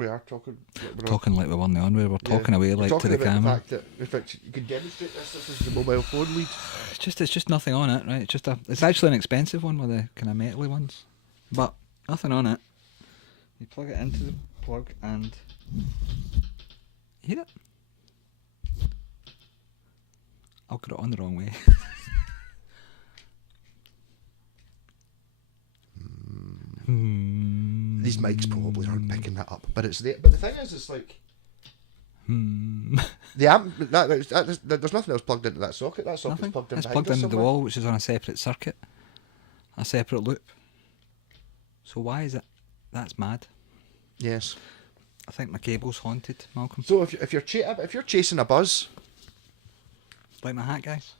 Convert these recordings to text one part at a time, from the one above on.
We are talking. Talking like we won the Onward. We're talking away like to the camera. The fact that, in fact, you can demonstrate this. This is the mobile phone lead. It's just nothing on it, right? It's actually an expensive one with the kind of metally ones, but nothing on it. You plug it into the plug and you hear it. I'll got it on the wrong way. These mics probably aren't picking that up, but it's there. But the thing is, it's like the amp. There's nothing else plugged into that socket. That socket's Nothing. plugged in It's behind plugged us into the somewhere. wall, which is on a separate circuit, a separate loop. So why is it? That's mad. Yes. I think my cable's haunted, Malcolm. So if you're chasing a buzz, Like my hat, guys.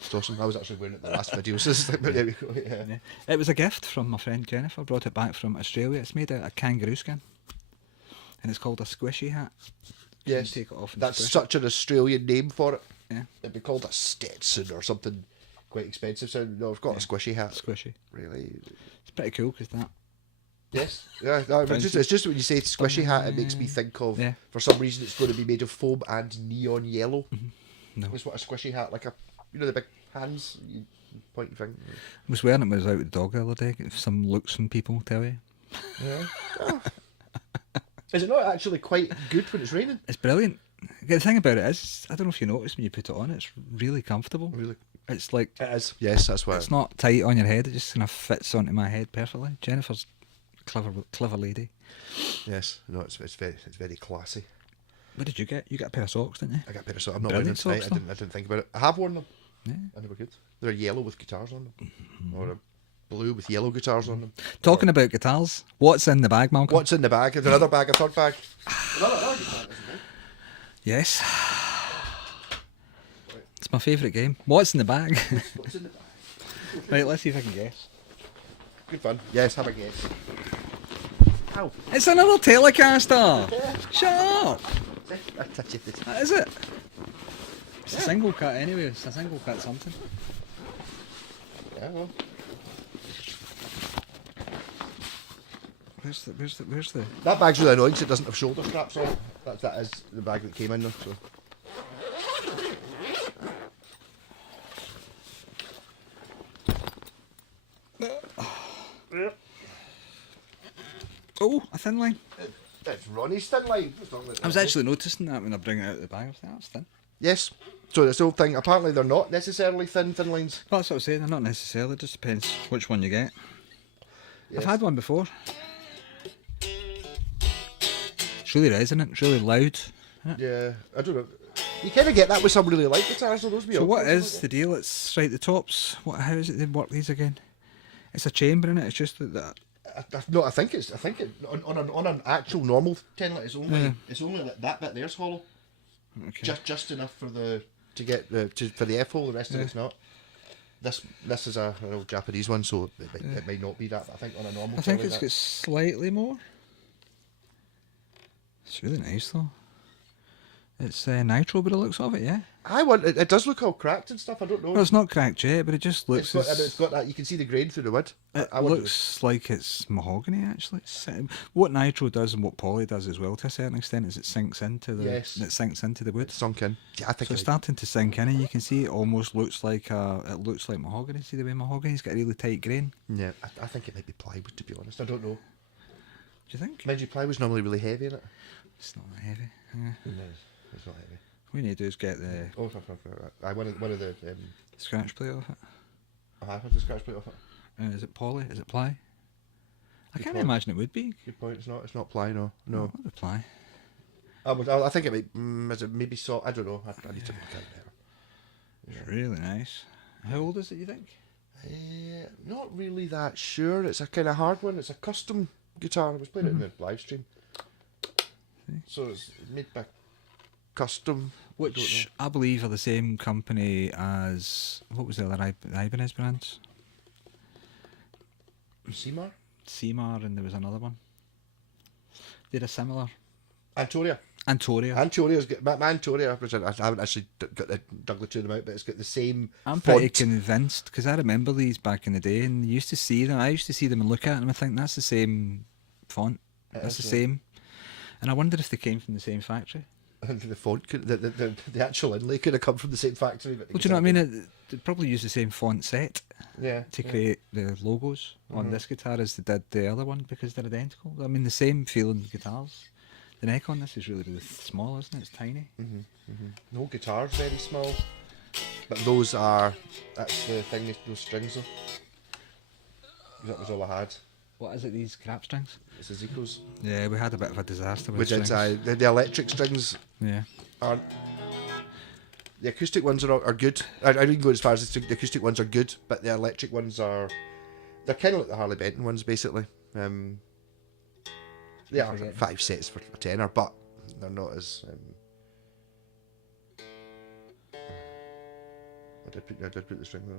it's awesome. I was actually wearing it in the last video, so it's like, but there we go. Yeah. Yeah. It was a gift from my friend Jennifer. Brought it back from Australia. It's made out of kangaroo skin, and it's called a squishy hat. You Yes. can take it off and That's squish such an Australian name for it. Yeah. It'd be called a Stetson or something quite expensive. So no, I've got a squishy hat. Squishy. Really. It's pretty cool because that. Yes. Yeah. No, it's just when you say squishy hat, it makes me think of. Yeah. For some reason, it's going to be made of foam and neon yellow. No. That's what a squishy hat, like the big hands. You point your finger. I was wearing it when I was out with the dog the other day. Some looks from people tell you. Yeah. Oh. Is it not actually quite good when it's raining? It's brilliant. The thing about it is, I don't know if you notice when you put it on, it's really comfortable. Really. It's like, It is. Yes, that's why. it's not tight on your head, it just kind of fits onto my head perfectly. Jennifer's a clever lady. Yes. No, it's very classy. What did you get? You got a pair of socks, didn't you? I got a pair of socks. I'm not wearing them Brilliant tonight. socks, I didn't think about it. I have worn them. Yeah. And they were good. They're yellow with guitars on them. Or a blue with yellow guitars on them. Talking about guitars, what's in the bag, Malcolm? What's in the bag? There's another bag, a third bag. Another guitar, isn't it? Yes. It's my favourite game. What's in the bag? What's in the bag? Right, let's see if I can guess. Good fun. Yes, have a guess. Ow. It's another Telecaster! Shut up! I touched it. That is it. It's a single cut anyway, it's a single cut something. Yeah, well. Where's the... That bag's really annoying because it doesn't have shoulder straps on it. That is the bag that came in though. So. Oh, a thin line. It's Ronnie's thin line. I was actually noticing that when I bring it out of the bag. I was like, that's thin. Yes. So it's the whole thing. Apparently they're not necessarily thin lines. Well, that's what I was saying. They're not necessarily. It just depends which one you get. Yes. I've had one before. It's really resonant. It's really loud. Yeah, I don't know. You kind of get that with some really light guitars, though. Those be So awkward, what isn't is it? the deal? It's right. The tops. How is it they work these again? It's a chamber in it. It's just that. No, I think it on an actual normal tin light. It's only like that bit there's hollow. Okay. Just enough for the for the F hole. The rest of it's not. This is an old Japanese one, so it might not be that. But I think on a normal. I think telly it's that- got slightly more. It's really nice though. It's nitro, but it looks of it, yeah. It does look all cracked and stuff. I don't know. Well, it's not cracked yet, but it just looks. It's got that. You can see the grain through the wood. It I wonder- looks like it's mahogany actually. What nitro does and what poly does as well to a certain extent is it sinks into the Yes. wood. It's sunk in. Yeah, I think So it's starting to sink in, and you can see it almost looks like mahogany. See the way mahogany's got a really tight grain. Yeah, I think it might be plywood, to be honest. I don't know. Do you think? Mind you, plywood's normally really heavy, isn't it? It's not that heavy. Yeah. No, it's not heavy. What we need to do is get the Oh, one of the scratch plate off it. I have the scratch plate off it. Is it poly? Is it ply? I Good can't point. imagine it would be. Good point. It's not ply. No. What would ply? I think it might. Is it maybe so? I don't know. I need to look at it better. It's really nice. How old is it, you think? Not really that sure. It's a kind of hard one. It's a custom guitar. I was playing it in the live stream. So it's made by custom. Which I believe are the same company as, what was the other Ibanez brands? Seymour? Seamar, and there was another one. They're a similar. Antoria. Antoria. My Antoria, which I haven't actually dug the two of them out, but it's got the same I'm font. pretty convinced, because I remember these back in the day, and you used to see them. I used to see them and look at them and think that's the same font. That's the is, same. And I wonder if they came from the same factory. And the font could, the actual inlay could have come from the same factory. But the Well, do you know what I guitar mean? They probably use the same font set didn't. Yeah. to yeah. create the logos on this guitar as they did the other one because they're identical. I mean, the same feeling guitars. The neck on this is really, really small, isn't it? It's tiny. No guitar's very small, but those are. That's the thing. Those strings though. That was all I had. What is it, these crap strings? It's the Zicos. Yeah, we had a bit of a disaster with Which strings. is the electric strings Yeah. aren't. The acoustic ones are good. I didn't go as far as the acoustic ones are good, but the electric ones are. They're kind of like the Harley Benton ones, basically. They are 5 sets for a tenner, but they're not as. I did put the string there.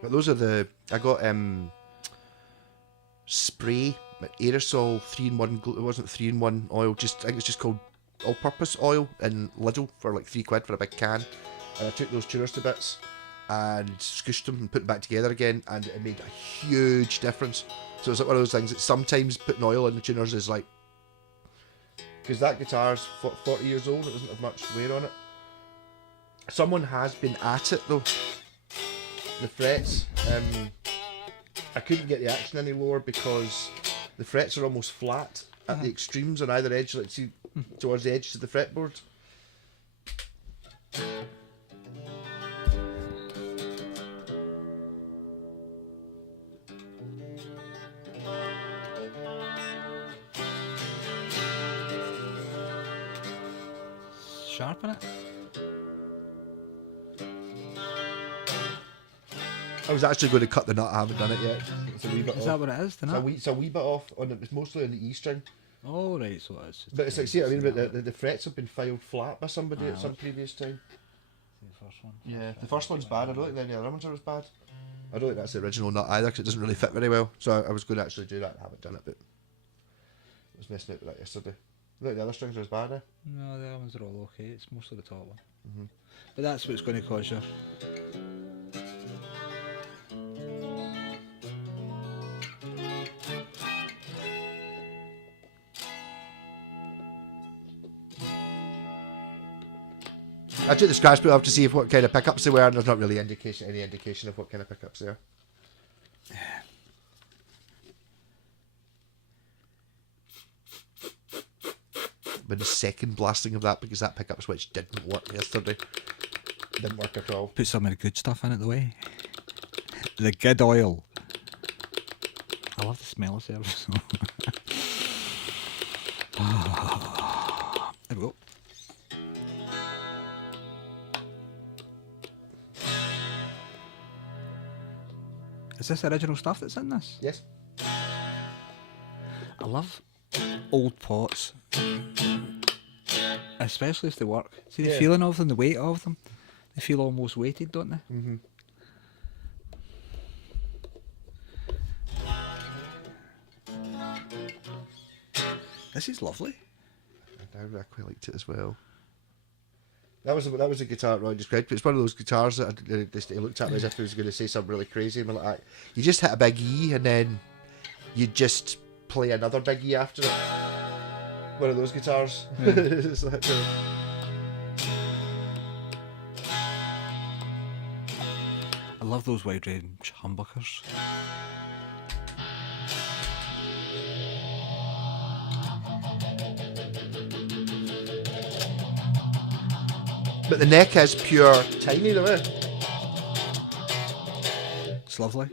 But those are the. I got spray aerosol 3-in-1. It wasn't 3-in-1 oil. I think it's just called all-purpose oil in Lidl for like £3 for a big can. And I took those tuners to bits and scooshed them and put them back together again, and it made a huge difference. So it's like one of those things that sometimes putting oil in the tuners is like, because that guitar's 40 years old, it doesn't have much wear on it. Someone has been at it though. The frets, I couldn't get the action any lower because the frets are almost flat at the extremes on either edge, like see towards the edge of the fretboard. Sharpen it. I was actually going to cut the nut. I haven't done it yet. It's a wee bit Is off. that what it is? It's a wee bit off. It's mostly on the E string. Oh, right, so it is. But it's like, see what I mean? But the frets have been filed flat by somebody at some previous time. The first one. Yeah, the first one's bad. I don't think any of the other ones are as bad. I don't think that's the original nut either because it doesn't really fit very well. So I was going to actually do that. I haven't done it, but I was messing out with that yesterday. I think the other strings are as bad, eh? No, the other ones are all okay. It's mostly the top one. But that's what's going to cause you. I took the scratch book off to see if what kind of pickups they were, and there's not really any indication of what kind of pickups they are. Been the second blasting of that because that pickup switch didn't work yesterday. Didn't work at all. Put some of the good stuff in it, the way. The good oil. I love the smell of service. There we go. Is this original stuff that's in this? Yes. I love old pots, especially if they work. See the feeling of them, the weight of them. They feel almost weighted, don't they? Mm-hmm. This is lovely. I quite liked it as well. That was a guitar that Roy described. It's one of those guitars that he looked at me as if he was going to say something really crazy. And we're like, you just hit a big E and then you just play another big E after it. One of those guitars. Yeah. It's like, I love those wide range humbuckers. but the neck is pure tiny, though. Eh? It's lovely.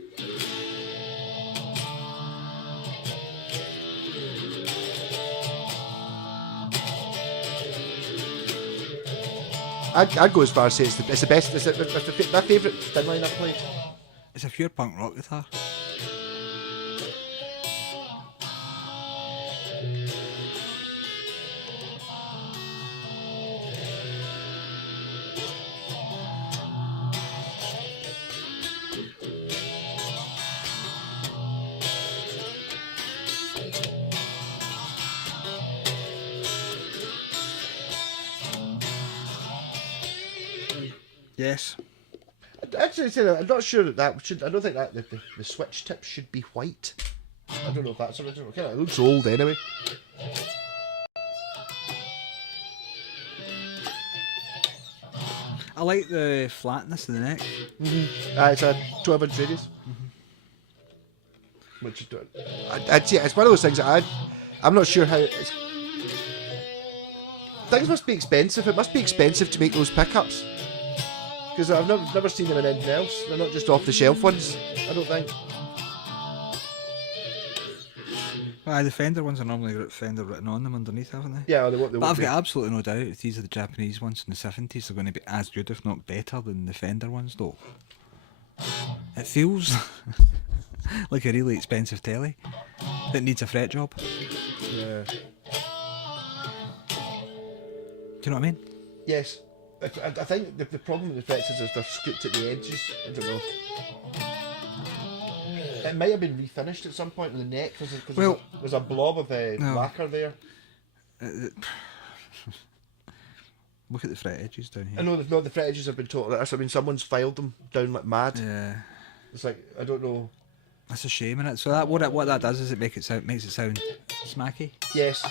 I'd go as far as say it's the best. It's my favourite thin line I've played. It's a pure punk rock guitar. I actually say I'm not sure that should. I don't think that the switch tip should be white. I don't know if that's original. Kind of looks old anyway. I like the flatness of the neck. It's a 12-inch radius. Which I'd say it's one of those things that I'm not sure how it's. Things must be expensive. It must be expensive to make those pickups. Because I've never seen them in anything else. They're not just off the shelf ones, I don't think. Well, the Fender ones are normally got Fender written on them underneath, haven't they? Yeah, But I've got absolutely no doubt if these are the Japanese ones in the 70s, they're going to be as good, if not better, than the Fender ones, though. It feels like a really expensive telly that needs a fret job. Yeah. Do you know what I mean? Yes. I think the problem with the frets is they're scooped at the edges. I don't know. It might have been refinished at some point in the neck because there's a blob of lacquer there. Look at the fret edges down here. I know the fret edges have been totally. I mean, someone's filed them down like mad. Yeah. It's like I don't know. That's a shame, innit? So what that does is it makes it sound smacky. Yes.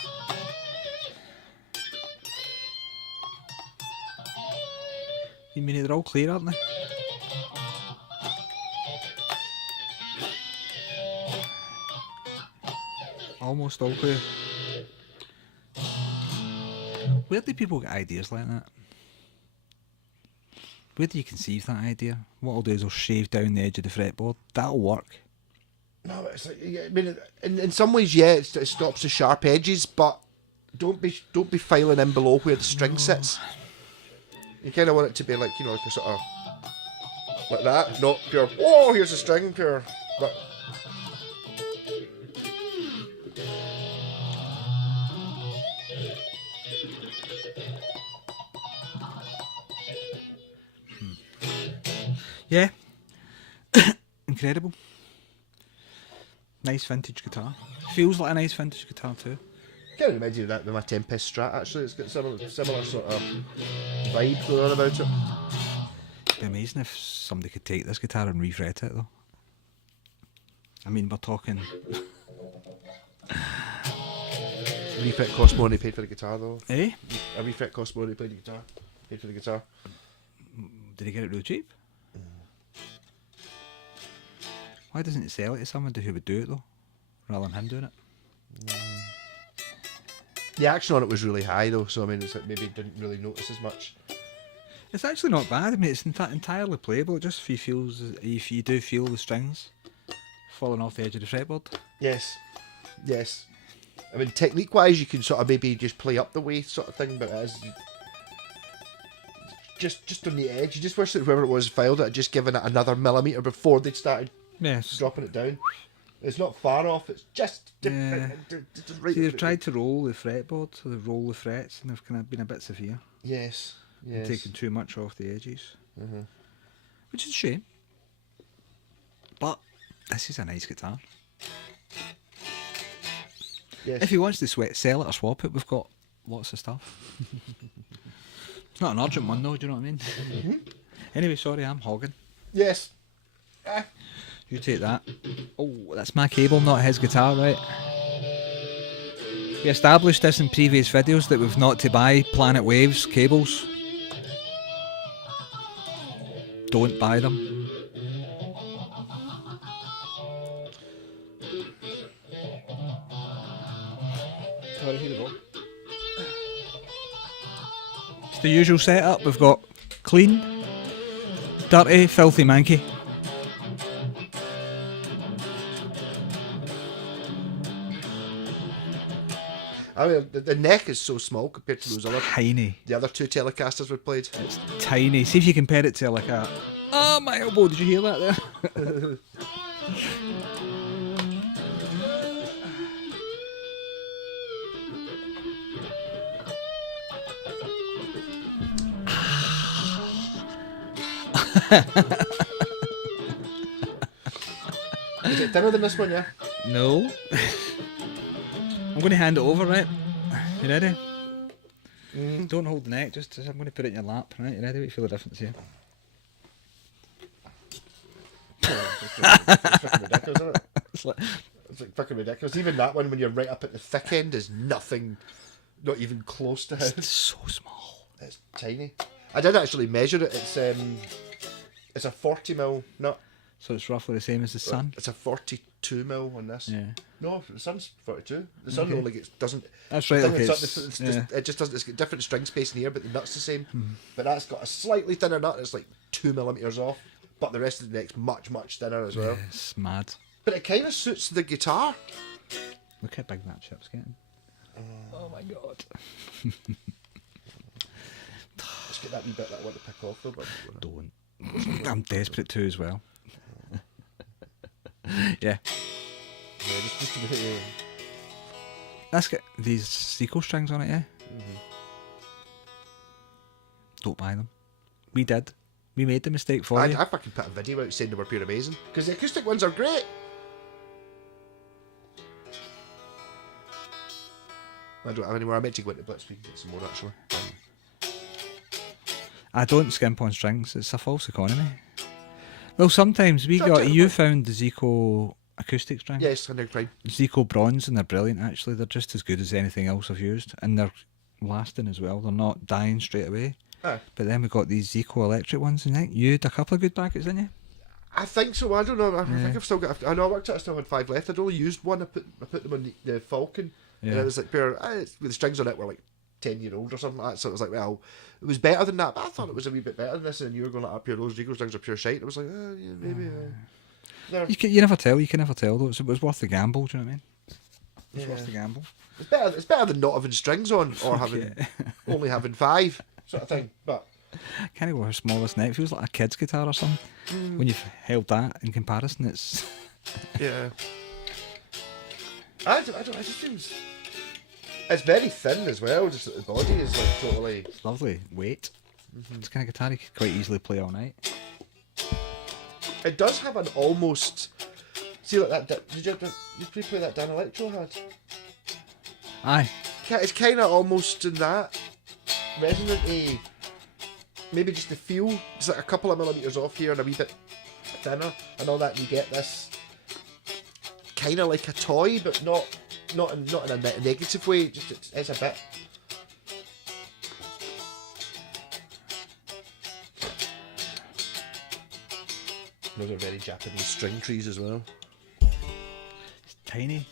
You mean they're all clear, aren't they? Almost all clear. Where do people get ideas like that? Where do you conceive that idea? What I'll do is I'll shave down the edge of the fretboard. That'll work. No, it's like I mean, in some ways, yeah, it stops the sharp edges, but don't be filing in below where the string sits. You kind of want it to be like like a sort of like that, not pure. Oh, here's a string, pure. But yeah, incredible. Nice vintage guitar. Feels like a nice vintage guitar too. Kind of reminds me of that with my Tempest Strat. Actually, it's got similar sort of vibe going on about it. It'd be amazing if somebody could take this guitar and refret it though. I mean, we're talking. Refret cost more than he paid for the guitar, though. Eh? A refret cost more than he paid for the guitar. Did he get it real cheap? Why doesn't it sell it to someone who would do it though, rather than him doing it? The action on it was really high though, so I mean, it's like maybe didn't really notice as much. It's actually not bad. I mean, it's entirely playable. Just if you do feel the strings falling off the edge of the fretboard. Yes. I mean, technique-wise, you can sort of maybe just play up the way sort of thing, but it is just on the edge. You just wish that whoever it was filed it had just given it another millimetre before they started dropping it down. It's not far off. It's just yeah. Right. See, they've tried to roll the fretboard, so they've rolled the frets, and they've kind of been a bit severe. Yes. Taking too much off the edges, which is a shame. But this is a nice guitar. Yes. If he wants to sell it or swap it, we've got lots of stuff. It's not an urgent one though, do you know what I mean? Anyway, sorry, I'm hogging. Yes. You take that. Oh, that's my cable, not his guitar, right? We established this in previous videos that we've not to buy Planet Waves cables. Don't buy them. Sorry, here we go. It's the usual setup. We've got clean, dirty, filthy manky. I mean, the neck is so small compared to those Tiny. the other two Telecasters we played. It's tiny. See if you compare it to like a... Oh, my elbow. Did you hear that there? Is it thinner than this one, yeah? No. I'm going to hand it over, right? You ready? Don't hold the neck, just I'm going to put it in your lap, right? You ready? Wait, feel the difference here. It's fucking ridiculous, isn't it? It's like, It's like fucking ridiculous. Even that one, when you're right up at the thick end, is nothing, not even close to it. it's so small. It's tiny. I did actually measure it. It's a 40mm nut. So it's roughly the same as the sun. It's a 42mm on this. Yeah. No, the sun's 42. The sun Okay. only doesn't. That's right. thing Okay. that's up, it just doesn't. It's got different string spacing here, but the nut's the same. But that's got a slightly thinner nut. It's like 2mm off, but the rest of the neck's much thinner as well. It's mad. But it kind of suits the guitar. Look how big that chip's getting. Oh my god. Let's get that wee bit that I want to pick off though. But Don't. I'm desperate to as well. Yeah. yeah, just a bit. Let's get these Zico strings on it, yeah? Don't buy them. We did. We made the mistake for you. I fucking put a video out saying they were pure amazing because the acoustic ones are great. I don't have any more. I meant to go into Blitzkrieg and get some more actually. I don't skimp on strings. It's a false economy. Well, sometimes you found the Zico acoustic string. Yes, and they're fine. Zico bronze, and they're brilliant actually. They're just as good as anything else I've used, and they're lasting as well. They're not dying straight away. Aye. But then we got these Zico electric ones, and I think you had a couple of good packets, didn't you? I think so. I don't know. I think I've still got. I know I worked out. I still had 5 left. I'd only used one. I put them on the Falcon, and Yeah. it was like pure. The strings on it were like 10-year-old or something like that. So it was like, well, it was better than that. But I thought it was a wee bit better than this. And you were going like, pure those Rico strings are pure shite. It was like, yeah, maybe. You never tell. You can never tell though. It was worth the gamble. Do you know what I mean? It was worth the gamble. It's better than not having strings on or having only having 5 sort of thing. But Kind of with her smallest neck. Feels like a kid's guitar or something. When you've held that in comparison, it's yeah, I don't. It just seems. It's very thin as well. Just that the body is like totally. it's lovely. Weight. It's kind of guitar you could quite easily play all night. It does have an almost. See like that. Did you play that Dan Electro had? Aye. It's kind of almost in that resonant. Maybe just the feel. It's like a couple of millimeters off here and a wee bit thinner and all that. And you get this kind of like a toy, but not in a negative way. Just it's a bit. Those are very Japanese string trees as well. It's tiny.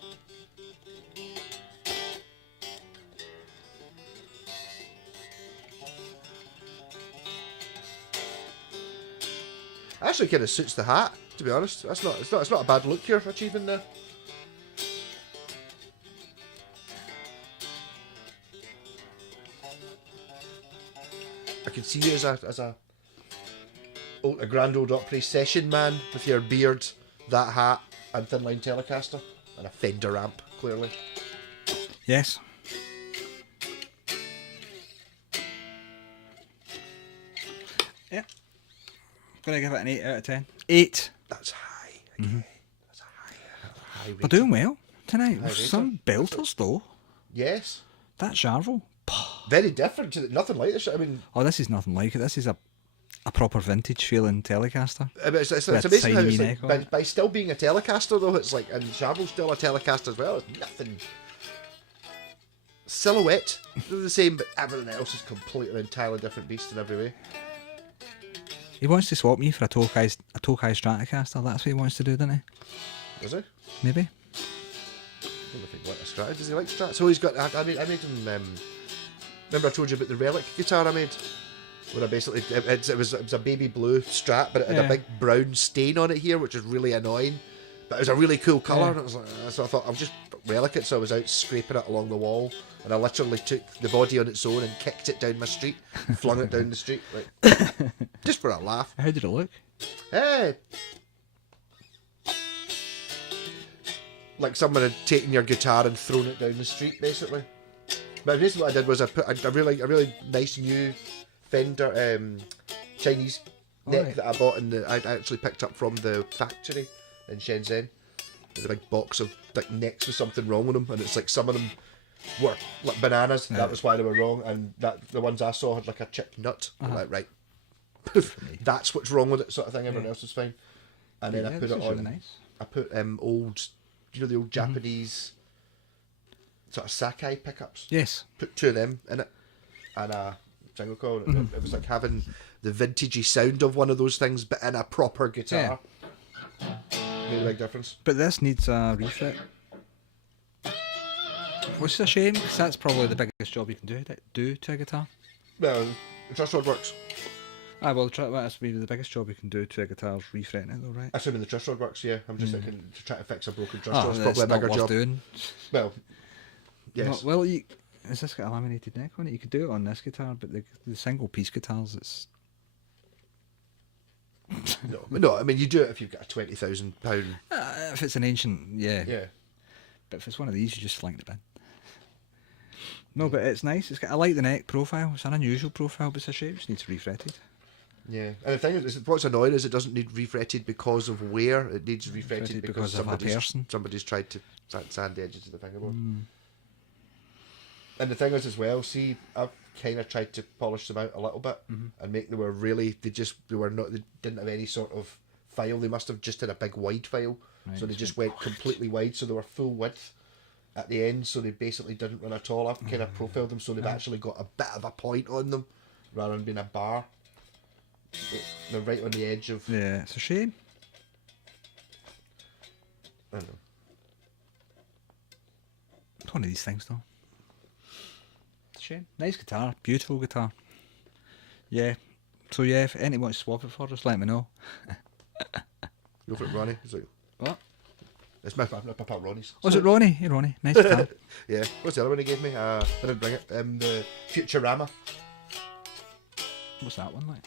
Actually, kind of suits the hat. To be honest, it's not a bad look you're achieving there. I can see you as a Grand Ole Opry session man with your beard, that hat, and thin line Telecaster, and a Fender amp, clearly. Yes. Yeah. Gonna give it an 8 out of 10. 8. That's high. Okay. That's a high We're rating. doing well tonight. High rating. Some belters though. Yes. That Jarvo. Very different to nothing like this. I mean, Oh, this is nothing like it. This is a proper vintage feeling Telecaster. it's With amazing how tiny it's neck like, on by, it. by still being a Telecaster though, it's like, and Jarbo's still a Telecaster as well. It's nothing. Silhouette, they're the same, but everything else is completely entirely different beast in every way. He wants to swap me for a Tokai Stratocaster. That's what he wants to do, doesn't he? Does he? Maybe. I don't know if he likes a Strat. Does he like Strat? So he's got. I made him. Remember I told you about the Relic guitar I made? Where I basically it was a baby blue Strat, but it had a big brown stain on it here, which is really annoying. But it was a really cool colour, and it was like, so I thought I'll just Relic it. So I was out scraping it along the wall, and I literally took the body on its own and kicked it down my street, flung it down the street, like, just for a laugh. How did it look? Hey. Like someone had taken your guitar and thrown it down the street, basically. But basically what I did was I put a really nice new Fender Chinese neck right. that I bought I actually picked up from the factory in Shenzhen. There's a big box of like necks with something wrong with them, and it's like some of them were like bananas. That was why they were wrong, and the ones I saw had like a chipped nut. I'm like, right, that's what's wrong with it, sort of thing. Everyone else was fine. and then I Yeah, put this it is on. really nice. I put old, you know, the old Japanese sort of Sakai pickups. Yes. Put 2 of them in it, and a jingle coil. It was like having the vintagey sound of one of those things, but in a proper guitar. Made a big difference. But this needs a refit. Which is a shame, because that's probably the biggest job you can do to a guitar. Well, the truss rod works. Well, that's maybe the biggest job you can do to a guitar is refretting it, though, right? Assuming the truss rod works, yeah. I'm just thinking to try to fix a broken truss Oh, rod's that's probably a not bigger worth job. doing. Well, yes. Well, has this got a laminated neck on it? You could do it on this guitar, but the single piece guitars, it's... No, I mean, you do it if you've got a £20,000. if it's an ancient, yeah. Yeah. But if it's one of these, you just sling it in. No, but it's nice. I like the neck profile. It's an unusual profile, but it's a shame. It just needs refretted. Yeah, and the thing is, what's annoying is it doesn't need refretted because of wear. It needs refretted because of a person. somebody's tried to sand the edges of the fingerboard. And the thing is as well, see, I've kind of tried to polish them out a little bit and make them they didn't have any sort of file. They must have just had a big wide file, Right, so they just went completely wide, so they were full width at the end, so they basically didn't run at all. I've kind of profiled them so they've actually got a bit of a point on them rather than being a bar. They're right on the edge of... Yeah, it's a shame. I don't know. It's one of these things, though. It's a shame. Nice guitar. Beautiful guitar. Yeah. So, yeah, if anyone wants to swap it for us, let me know. Go for it, Ronnie. It's like, What? it's my papa Ronnie's. Was it Ronnie? Hey, Ronnie. Nice guitar. Yeah. What's the other one he gave me? I didn't bring it. The Futurama. What's that one like?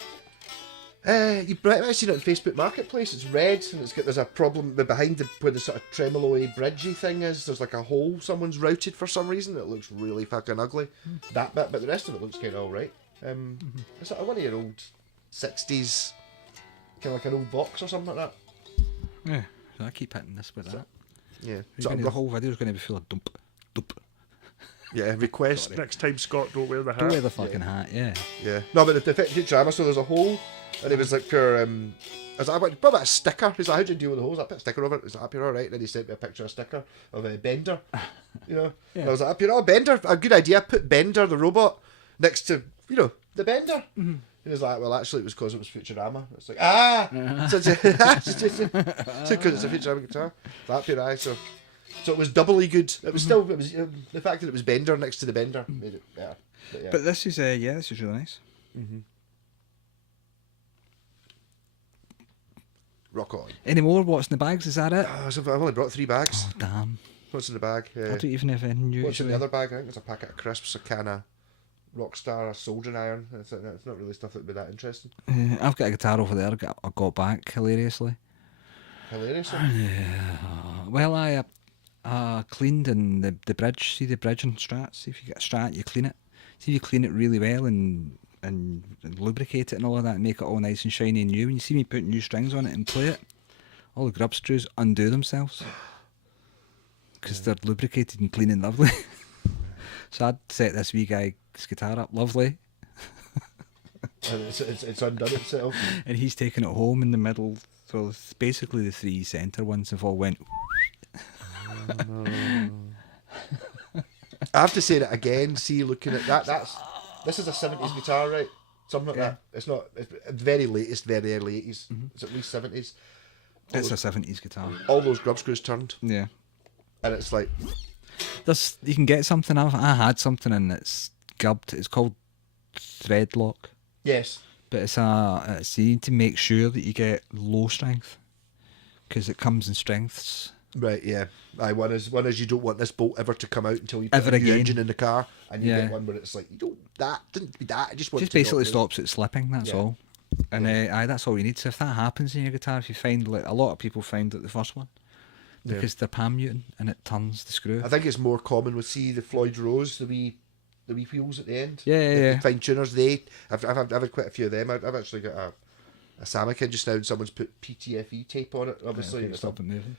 You might have seen it on Facebook Marketplace. It's red and there's a problem behind where the sort of tremolo-y bridgey thing is. There's like a hole someone's routed for some reason. It looks really fucking ugly. That bit, but the rest of it looks kind of alright. It's like one of your old 60s, kind of like an old box or something like that. Yeah. So I keep hitting this with that. Yeah. The whole video's going to be full of dump. Yeah. Request Sorry. next time, Scott, don't wear the hat. Don't wear the fucking hat, yeah. Yeah. No, but the Futurama, so there's a hole, and it was like pure. I was like, what about a sticker? He's like, how do you deal with the holes? I put a sticker over it. He's like, you're all right. Then he sent me a picture of a sticker of a Bender. You know. Yeah. And I was like, you're not Bender. A good idea. Put Bender the robot next to the Bender. And he's like, well, actually, it was because it was Futurama. It's like, so because it's a Futurama guitar. That pure eye. So it was doubly good. It was still the fact that it was Bender next to the Bender made it better. But yeah. But this is this is really nice. Rock on. Any more? What's in the bags? Is that it? So I've only brought 3 bags. Oh, damn. What's in the bag? I don't even have any new. What's in the other bag? I think there's a packet of crisps, a can of Rockstar, a soldering iron. It's not really stuff that would be that interesting. I've got a guitar over there I got back hilariously. Hilariously. Well, I cleaned and the bridge. See the bridge and Strat. See if you get a Strat, you clean it. See if you clean it really well and lubricate it and all of that, and make it all nice and shiny and new. When you see me put new strings on it and play it, all the grub screws undo themselves because they're lubricated and clean and lovely. So I'd set this wee guy's guitar up lovely, And it's undone itself. and he's taken it home in the middle. So it's basically the 3 centre ones have all went. I have to say that again. See, looking at that, this is a 70s guitar, right? Something like that. It's not. It's very latest, very early 80s. It's at least 70s. It's a 70s guitar. All those grub screws turned, Yeah. and it's like, You can get something. I had something and it's gubbed. It's called Threadlock, yes, but it's you need to make sure that you get low strength because it comes in strengths. right, yeah. One is you don't want this bolt ever to come out until you Ever put a new again. engine in the car, and you Yeah. get one where it's like didn't be that. I just want Just to basically not move. stops it slipping. That's Yeah. all. And that's all you need. So if that happens in your guitar, if you find like a lot of people find that the first one because they're palm muting and it turns the screw. I think it's more common with the Floyd Rose, the wee wheels at the end. Yeah. The fine tuners. I've had quite a few of them. I've actually got a Samikin just now, and someone's put PTFE tape on it. Obviously, Yeah, stop it moving.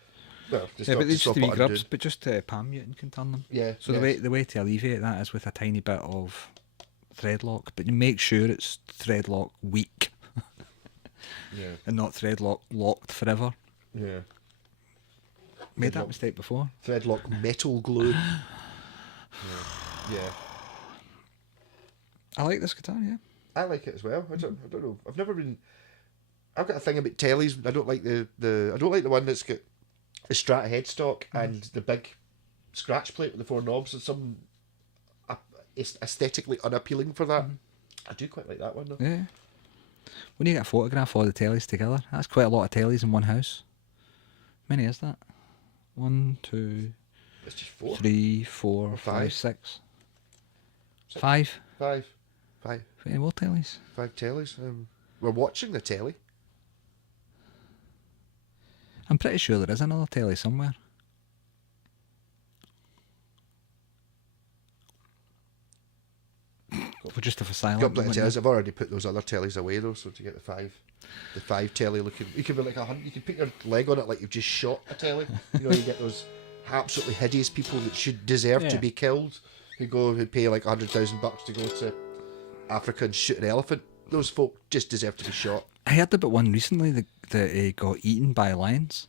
Well, just Yeah, stop, but they just just the stop wee it grubs, undoing. but just palm muting can turn them. Yeah. So yes. the way to alleviate that is with a tiny bit of thread lock, but you make sure it's thread lock weak Yeah. and not thread lock locked forever. Yeah. Made that mistake before. Threadlock metal glue. Yeah. I like this guitar, yeah. I like it as well. I don't know. I've never been. I've got a thing about teles. I don't like the I don't like the one that's got the Strat headstock and the big scratch plate with the four knobs. There's some aesthetically unappealing for that. I do quite like that one though. Yeah. When you get a photograph of all the teles together, that's quite a lot of teles in one house. How many is that? 1, 2, It's just 4. 3, 4, Or 5, 5. 6. Six. 5. 5. Any more teles? 5 teles. We're watching the telly. I'm pretty sure there is another telly somewhere. We're just for silent. Got plenty of tellies. I've already put those other tellies away though, so to get the 5 telly looking, you could be like a hunt. You could put your leg on it like you've just shot a telly. You know, you get those absolutely hideous people that should deserve to be killed, who pay like $100,000 to go to Africa and shoot an elephant. Those folk just deserve to be shot. I heard about one recently that got eaten by lions.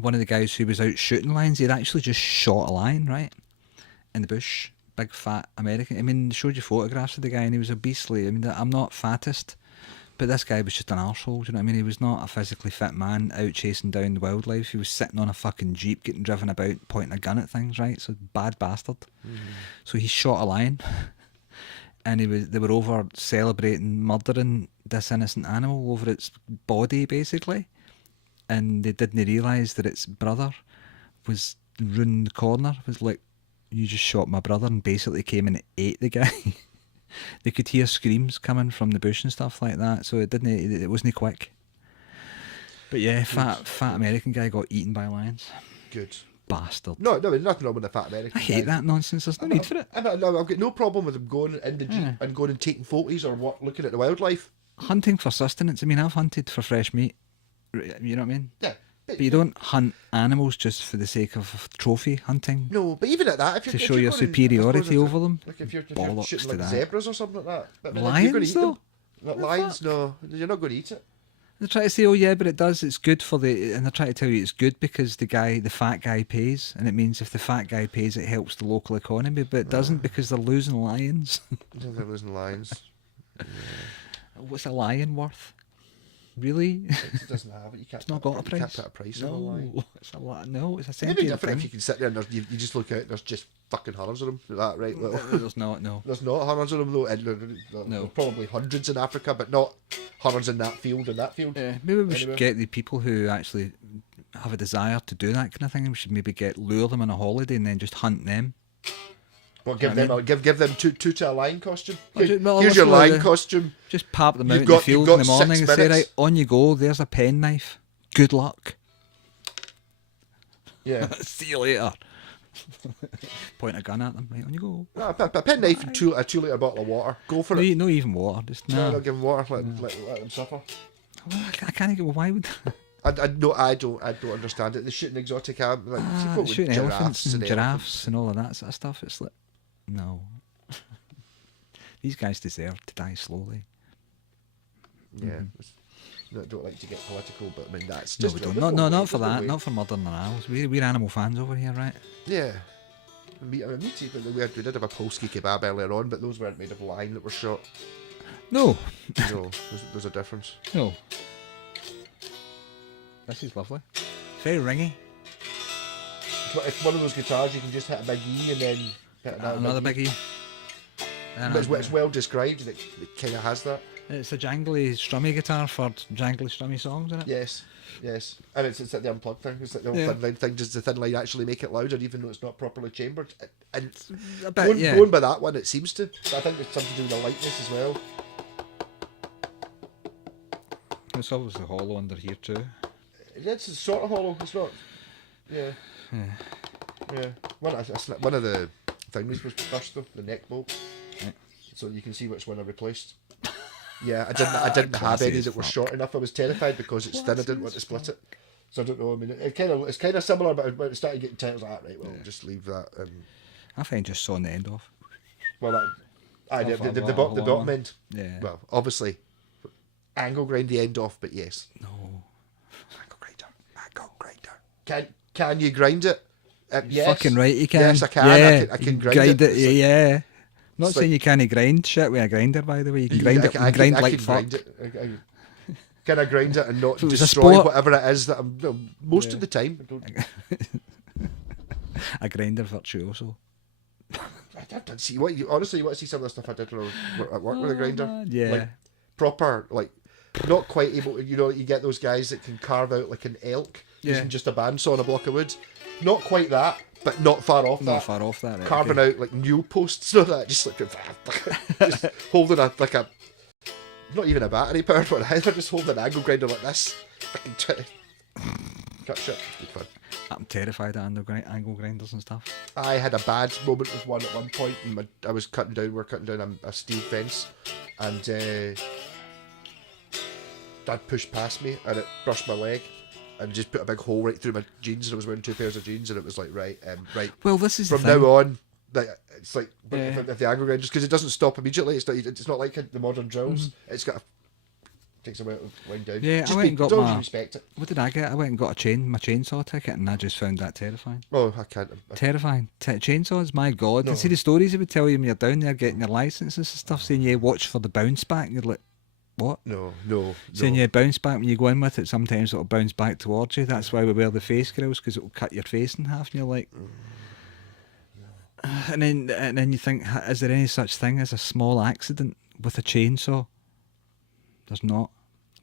One of the guys who was out shooting lions, he'd actually just shot a lion, right? In the bush. Big fat American. I mean, showed you photographs of the guy and he was obesely. I mean, I'm not fattest, but this guy was just an arsehole, do you know what I mean? He was not a physically fit man out chasing down the wildlife. He was sitting on a fucking jeep getting driven about pointing a gun at things, right? So bad bastard. So he shot a lion and they were over celebrating murdering this innocent animal over its body, basically. And they didn't realise that its brother was round the corner, was like, you just shot my brother, and basically came and ate the guy. They could hear screams coming from the bush and stuff like that, so it wasn't quick. But yeah, fat American guy got eaten by lions. Good. Bastard. No, there's nothing wrong with the fat American I hate guy. that nonsense, there's no need for it. I've got no problem with them going in the jeep and going and taking photos or looking at the wildlife. Hunting for sustenance, I mean, I've hunted for fresh meat, you know what I mean? Yeah. But you don't hunt animals just for the sake of trophy hunting. No, but even at that, if to show your superiority over them. Like if you're Bollocks shooting to like that. zebras or something like that. But, you're Lions, going to eat though? them. Not lions, no. You're not going to eat it. They try to say, oh yeah, but it does, it's good for and they're trying to tell you it's good because the fat guy pays, and it means if the fat guy pays, it helps the local economy, but it doesn't because they're losing lions. They're losing lions. What's a lion worth? Really? It doesn't have it. You can't. It's not got a You price. can't put a price on a lion. It's a lot. No, it's a Maybe sentient different thing. if you can sit there and you just look out and there's just fucking hundreds of them. That right? Little. There's not, no. There's not hundreds of them though. And there's probably hundreds in Africa, but not hundreds in that field and that field. Yeah, maybe we should get the people who actually have a desire to do that kind of thing. We should maybe lure them on a holiday and then just hunt them. Well, give them two to a lion costume. Well, Here's your lion costume. Just pop them out You've in the got- field you've in the got morning 6 and say, minutes. right, on you go, there's a penknife. Good luck. Yeah. See you later. Point a gun at them, right, on you go. No, a pen knife and a 2-litre bottle of water. Go for it. No, even water, just No, no. not give them water. Let them suffer. Well, I can't get, well, why would... I don't understand it. They're shooting exotic animals. Like, shooting elephants and elephants. giraffes and all of that sort of stuff, it's like, no. These guys deserve to die slowly. Yeah. I don't like to get political, but I mean that's No, just we don't. Not for that. Not for murdering animals. We're animal fans over here, right? Yeah. Me too. But we did have a Polski kebab earlier on, but those weren't made of line that were shot. No. No, there's a difference. No. This is lovely. Very ringy. It's one of those guitars you can just hit a big E and then hit Another big E. But it's well described and it kind of has that. It's a jangly, strummy guitar for jangly, strummy songs, isn't it? Yes. And it's like the unplugged thing. It's like the old Yeah. thin line thing. Does the thin line actually make it louder even though it's not properly chambered? And A bit, going by that one, it seems to. But I think it's something to do with the lightness as well. It's obviously hollow under here too. It's sort of hollow. It's not. Yeah. One of the things was burst though, the neck bolt. Yeah. So you can see which one I replaced. Yeah, I didn't have any that were short enough. I was terrified because it's thin. I didn't want to split it. So I don't know. I mean, it's kind of similar, but when it started getting tight, I was like, right, well, just leave that. I find just sawing the end off. Well, the long bottom one. end. Yeah. Well, obviously, angle grind the end off, but yes. No. Can you grind it? Yes. Fucking right, you can. Yes, I can. Yeah, I can you grind it. It's like- yeah. Not it's saying like- you can't grind shit with a grinder, by the way. You can grind it. You can grind like fuck. grind it. Can I grind it and not If it was a destroy sport- whatever it is that I'm? No, most of the time, I don't. A grinder virtuoso. I did see what you honestly. You want to see some of the stuff I did when I was at work with a grinder? Man, yeah. Like proper, like not quite able to. You know, you get those guys that can carve out like an elk using just a bandsaw on a block of wood. Not quite that, but not far off Not that. far off that. Right, Carving okay. out like new posts, so that just like just holding a like a not even a battery powered one either, just holding an angle grinder like this. Fucking cut shit. Good fun. I'm terrified of angle grinders and stuff. I had a bad moment with one at one point, and I was cutting down. We're cutting down a steel fence, and Dad pushed past me, and it brushed my leg, and just put a big hole right through my jeans. And I was wearing 2 pairs of jeans, and it was like right. Well, this is From the thing. now on, like it's like Yeah. if the angle grinder, just because it doesn't stop immediately. It's not like the modern drills. It's got takes a while to wind down. Yeah, just I went and got don't my. respect it. What did I get? I went and got my chainsaw ticket, and I just found that terrifying. Oh, I can't. Terrifying. Chainsaws, my God. No. And see the stories they would tell you when you're down there getting your licenses and stuff, saying you watch for the bounce back, and you're like, what? No. Saying you bounce back when you go in with it, sometimes it'll bounce back towards you. That's why we wear the face grills, because it'll cut your face in half, and you're like. And then you think, is there any such thing as a small accident with a chainsaw? There's not.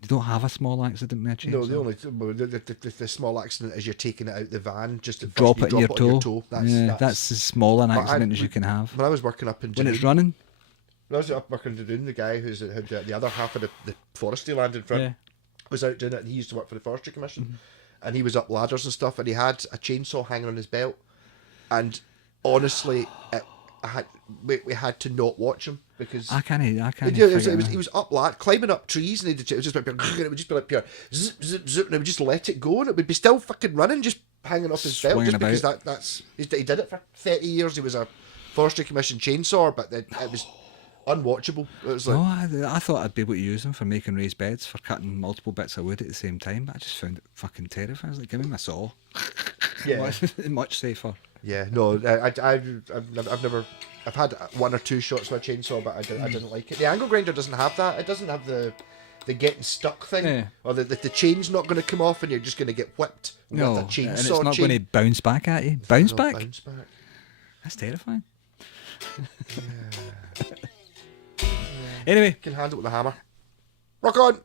You don't have a small accident with a chainsaw. No, the only the small accident is you're taking it out the van, just to drop first it you in your on toe. That's That's as small an But accident as you can have. When I was working up in When it's Dunoon, running, when I was up working in Dunoon, the guy who's had the other half of the forestry land in front yeah. was out doing it, and he used to work for the Forestry Commission, and he was up ladders and stuff, and he had a chainsaw hanging on his belt, and honestly, we had to not watch him because I can't. yeah, he was up climbing up trees, and it was just like, it would just be like pure zip zip zip, and it would just let it go, and it would be still fucking running, just hanging off his belt, Swinging just because about. that's he did it for 30 years. He was a Forestry Commission chainsaw, but it was unwatchable. It was like, No, I thought I'd be able to use them for making raised beds, for cutting multiple bits of wood at the same time, but I just found it fucking terrifying. I was like, give me my saw. yeah, Much safer. yeah. No, I've had one or two shots with a chainsaw, but I didn't like it. The angle grinder doesn't have that. It doesn't have the getting stuck thing, Yeah. or the chain's not going to come off, and you're just going to get whipped No, with a and chainsaw it's not chain. going to bounce back at you. Bounce No, back? Bounce back. That's terrifying. Yeah. Anyway, Can handle it with a hammer. Rock on.